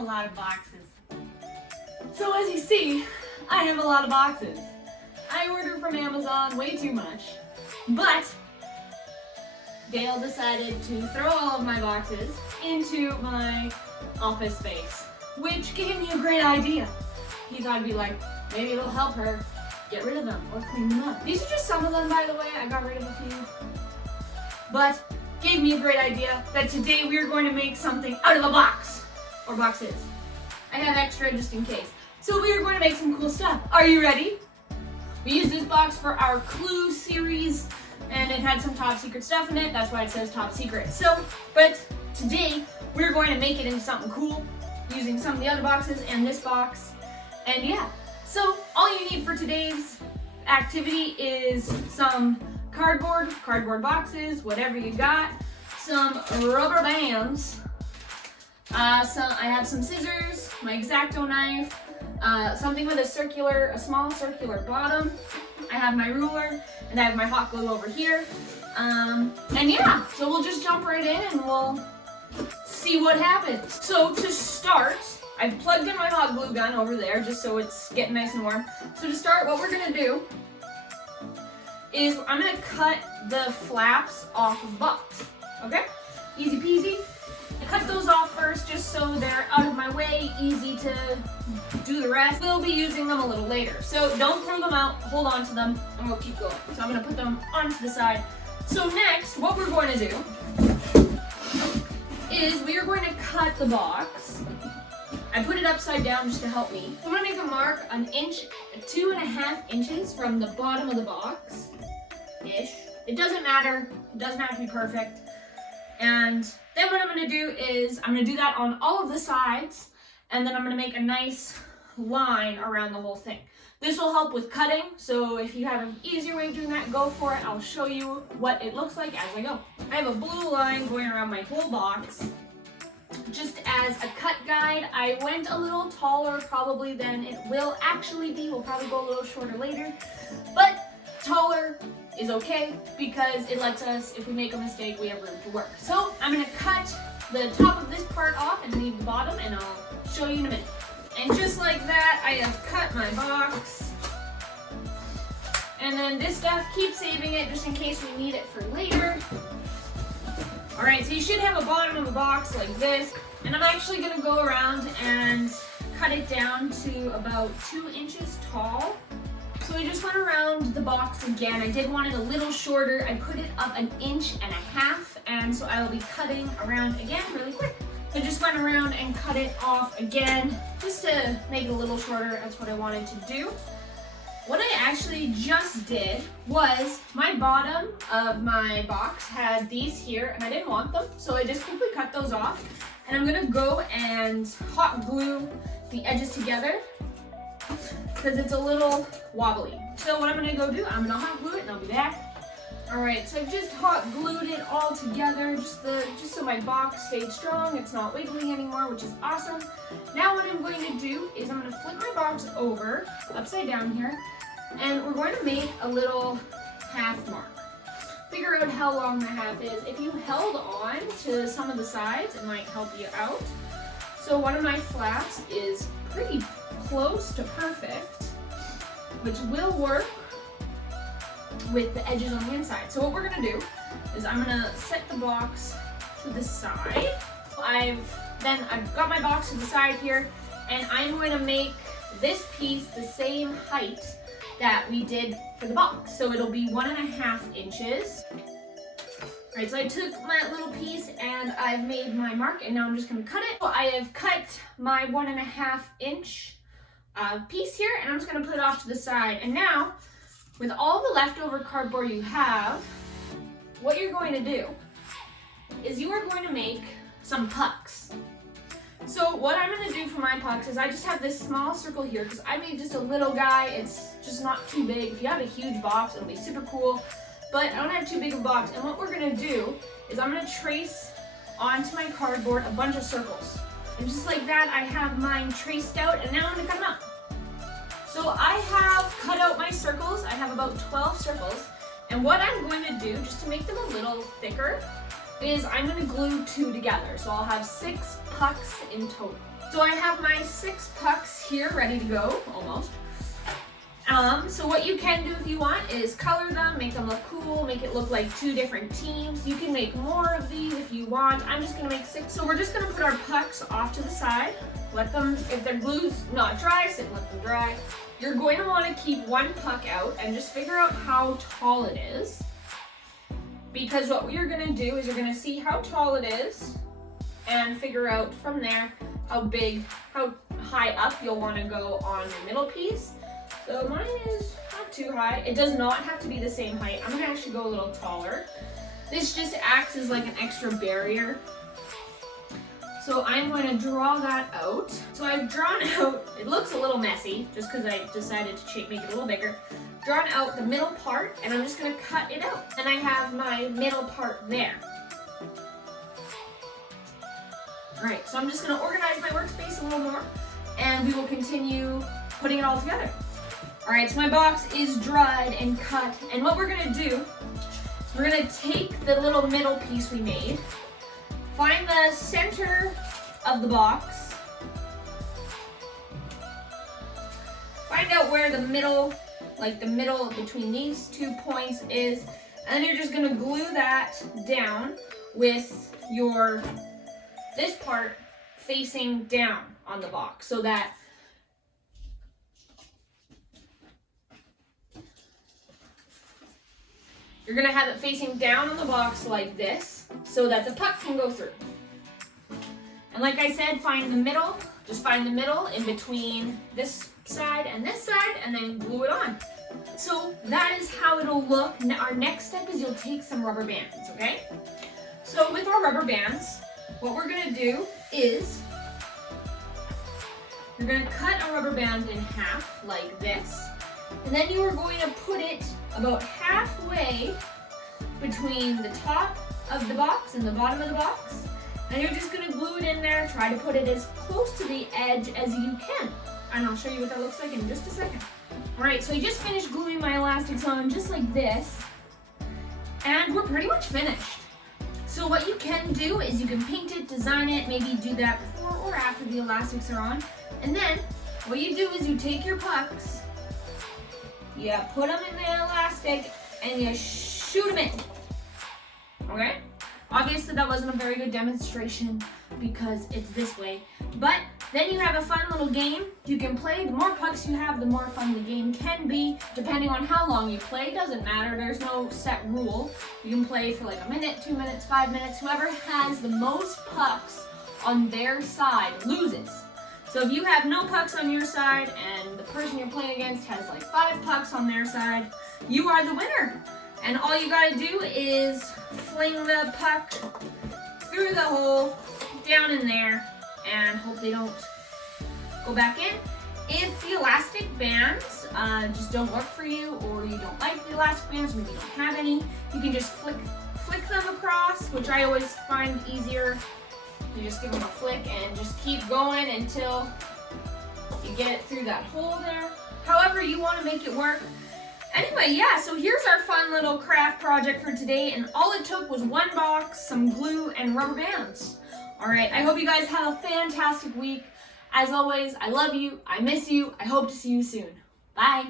a lot of boxes. So as you see, I have a lot of boxes. I order from Amazon way too much, but Dale decided to throw all of my boxes into my office space, which gave me a great idea. He thought I'd be like, maybe it'll help her get rid of them or clean them up. These are just some of them, by the way. I got rid of a few. But gave me a great idea that today we are going to make something out of a box, or boxes. I have extra just in case. So we are going to make some cool stuff. Are you ready? We used this box for our Clue series, and it had some top secret stuff in it. That's why it says top secret. But today we're going to make it into something cool using some of the other boxes and this box. And yeah, so all you need for today's activity is some cardboard boxes, whatever you got, some rubber bands, I have some scissors, my X-Acto knife, something with a small circular bottom. I have my ruler, and I have my hot glue over here. And yeah, so we'll just jump right in and we'll see what happens. So to start, I've plugged in my hot glue gun over there just so it's getting nice and warm. So to start, what we're gonna do is I'm gonna cut the flaps off of the box, okay? Easy peasy. I cut those off first just so they're out of my way, easy to do the rest. We'll be using them a little later. So don't throw them out, hold on to them, and we'll keep going. So I'm gonna put them onto the side. So next, what we're going to do is we are going to cut the box. I put it upside down just to help me. I'm gonna make a mark an inch, 2.5 inches from the bottom of the box-ish. It doesn't matter, it doesn't have to be perfect. And then what I'm gonna do is, I'm gonna do that on all of the sides, and then I'm gonna make a nice line around the whole thing. This will help with cutting, so if you have an easier way of doing that, go for it. I'll show you what it looks like as I go. I have a blue line going around my whole box. Just as a cut guide, I went a little taller probably than it will actually be. We'll probably go a little shorter later, but taller is okay because it lets us, if we make a mistake, we have room to work. So I'm gonna cut the top of this part off and leave the bottom, and I'll show you in a minute. And just like that, I have cut my box. And then this stuff, keep saving it just in case we need it for later. All right, so you should have a bottom of a box like this. And I'm actually gonna go around and cut it down to about 2 inches tall. So I just went around the box again. I did want it a little shorter. I put it up 1.5 inches, and so I will be cutting around again really quick. I just went around and cut it off again, just to make it a little shorter. That's what I wanted to do. What I actually just did was, my bottom of my box had these here, and I didn't want them, so I just quickly cut those off. And I'm gonna go and hot glue the edges together, because it's a little wobbly. So what I'm gonna go do, I'm gonna hot glue it and I'll be back. All right, so I've just hot glued it all together, just so my box stayed strong. It's not wiggling anymore, which is awesome. Now what I'm going to do is I'm gonna flip my box over, upside down here, and we're going to make a little half mark. Figure out how long the half is. If you held on to some of the sides, it might help you out. So one of my flaps is pretty close to perfect, which will work with the edges on the inside. So what we're gonna do is I'm gonna set the box to the side. I've got my box to the side here, and I'm going to make this piece the same height that we did for the box. So it'll be 1.5 inches. All right, so I took my little piece and I've made my mark, and now I'm just gonna cut it. So I have cut my 1.5 inch piece here, and I'm just gonna put it off to the side. And now, with all the leftover cardboard you have, what you're going to do is you are going to make some pucks. So what I'm going to do for my pucks is I just have this small circle here because I made just a little guy. It's just not too big. If you have a huge box, it'll be super cool, but I don't have too big of a box. And what we're going to do is I'm going to trace onto my cardboard a bunch of circles. And just like that, I have mine traced out, and now I'm going to cut them out. So I have cut out my circles. I have about 12 circles. And what I'm going to do, just to make them a little thicker, is I'm going to glue 2 together. So I'll have 6 pucks in total. So I have my 6 pucks here ready to go, almost. So what you can do if you want is color them, make them look cool, make it look like 2 different teams. You can make more of these if you want. I'm just gonna make 6. So we're just gonna put our pucks off to the side. Let them, if their glue's not dry, so let them dry. You're going to want to keep 1 puck out and just figure out how tall it is. Because what you're gonna do is you're gonna see how tall it is and figure out from there how high up you'll want to go on your middle piece. So mine is not too high. It does not have to be the same height. I'm gonna actually go a little taller. This just acts as like an extra barrier. So I'm going to draw that out. So I've drawn out, it looks a little messy just because I decided to make it a little bigger. Drawn out the middle part and I'm just gonna cut it out. And I have my middle part there. All right, so I'm just gonna organize my workspace a little more and we will continue putting it all together. All right, so my box is dried and cut. And what we're gonna do, we're gonna take the little middle piece we made, find the center of the box, find out where the middle, like the middle between these 2 points is, and then you're just gonna glue that down with this part facing down on the box so that you're gonna have it facing down on the box like this so that the puck can go through. And like I said, find the middle, just find the middle in between this side and then glue it on. So that is how it'll look. Our next step is you'll take some rubber bands, okay? So with our rubber bands, what we're gonna do is you're gonna cut a rubber band in half like this, and then you are going to put it about halfway between the top of the box and the bottom of the box, and you're just gonna glue it in there. Try to put it as close to the edge as you can, and I'll show you what that looks like in just a second. All right, so I just finished gluing my elastics on just like this, and we're pretty much finished. So what you can do is you can paint it, design it, maybe do that before or after the elastics are on. And then what you do is you take your pucks, you put them in the elastic, and you shoot them in. Okay? Obviously that wasn't a very good demonstration because it's this way. But then you have a fun little game you can play. The more pucks you have, the more fun the game can be. Depending on how long you play, doesn't matter. There's no set rule. You can play for like a minute, 2 minutes, 5 minutes. Whoever has the most pucks on their side loses. So if you have no pucks on your side and the person you're playing against has like 5 pucks on their side, you are the winner. And all you gotta do is fling the puck through the hole, down in there, and hope they don't go back in. If the elastic bands just don't work for you, or you don't like the elastic bands, maybe you don't have any, you can just flick them across, which I always find easier. You just give them a flick and just keep going until you get it through that hole there. However you want to make it work. Anyway, yeah, so here's our fun little craft project for today, and all it took was 1 box, some glue, and rubber bands. All right, I hope you guys have a fantastic week. As always, I love you, I miss you, I hope to see you soon. Bye.